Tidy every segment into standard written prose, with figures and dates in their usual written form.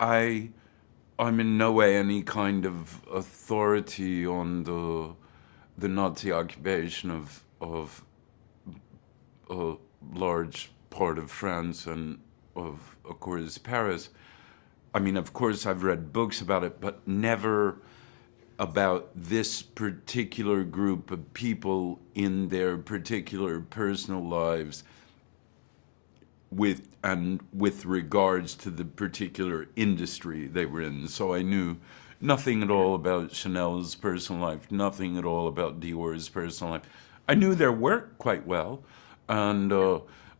I I'm in no way any kind of authority on the Nazi occupation of a large part of France and of course Paris. I mean, of course, I've read books about it, but never about this particular group of people in their particular personal lives with regards to the particular industry they were in. So I knew nothing at all about Chanel's personal life, nothing at all about Dior's personal life. I knew their work quite well, and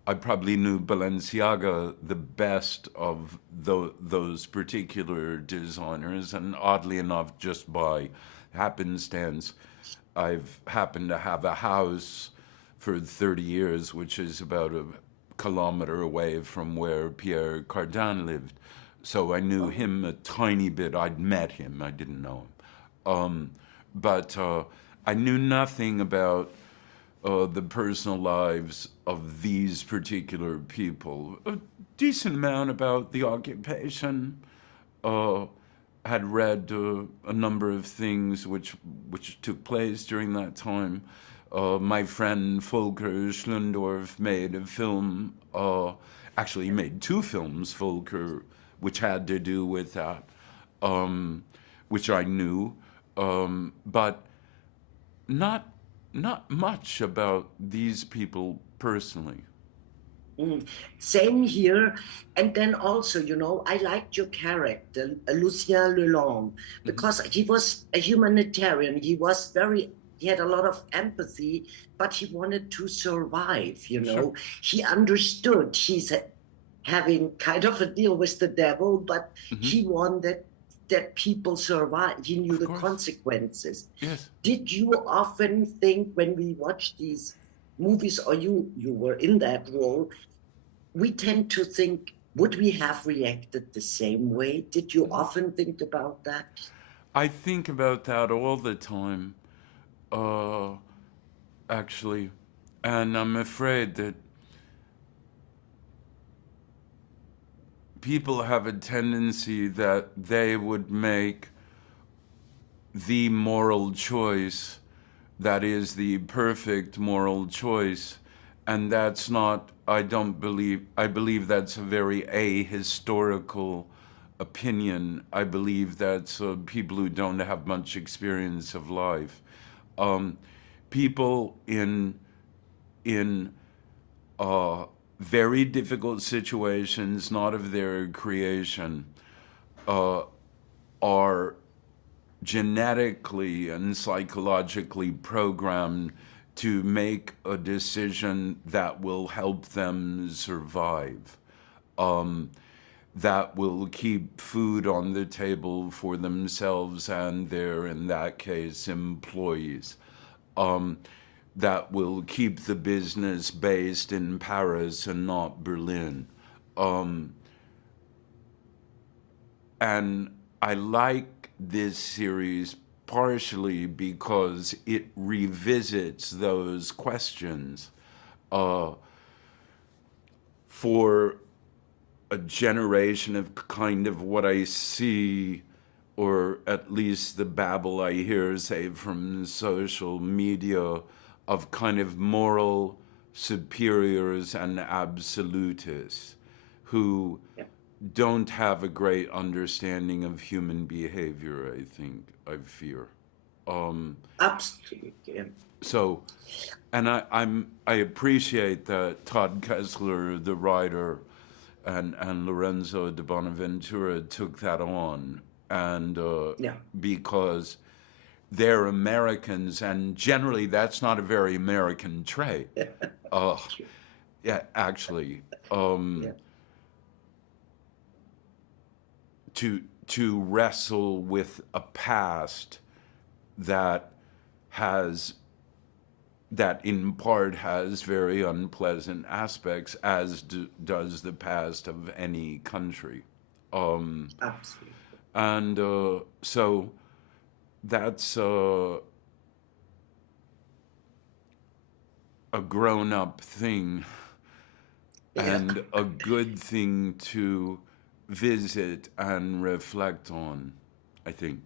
I probably knew Balenciaga the best of those particular designers. And oddly enough, just by happenstance, I've happened to have a house for 30 years, which is about a kilometer away from where Pierre Cardin lived. So I knew him a tiny bit. I'd met him, I didn't know him. But I knew nothing about the personal lives of these particular people. A decent amount about the occupation. Uh, had read a number of things which took place during that time. My friend Volker Schlendorf made a film. Actually, he made two films, Volker, which had to do with that, which I knew, but not not much about these people personally. Mm. Same here. And then also, I liked your character, Lucien Lelong, Hmm. because he was a humanitarian. He had a lot of empathy, but he wanted to survive, Sure. He understood having kind of a deal with the devil, but Hmm. he wanted that people survive. He knew Of the course. consequences. Yes. Did you often think when we watch these movies, or you were in that role, we tend to think, would we have reacted the same way? Did you often think about that? I think about that all the time, uh, actually, and I'm afraid that people have a tendency that they would make the moral choice that is the perfect moral choice. And that's not, I believe that's a very ahistorical opinion. I believe that's people who don't have much experience of life. Um, People in uh, very difficult situations, not of their creation, uh, are genetically and psychologically programmed to make a decision that will help them survive, um, that will keep food on the table for themselves and their, in that case, employees, um, that will keep the business based in Paris and not Berlin. Um, And I like this series partially because it revisits those questions uh, for a generation of kind of what I see, or at least the babble I hear, say, from social media, of kind of moral superiors and absolutists who Yeah, don't have a great understanding of human behavior, I think, I fear. Um, absolutely. Yeah. so, and I appreciate that Todd Kessler, the writer, and Lorenzo de Bonaventura took that on, and Yeah. because they're Americans, and generally that's not a very American trait. Uh, yeah, actually, Yeah. um, to wrestle with a past that has that in part has very unpleasant aspects, as does the past of any country. Um, Absolutely. and so that's a grown up thing Yeah. and a good thing to visit and reflect on, I think.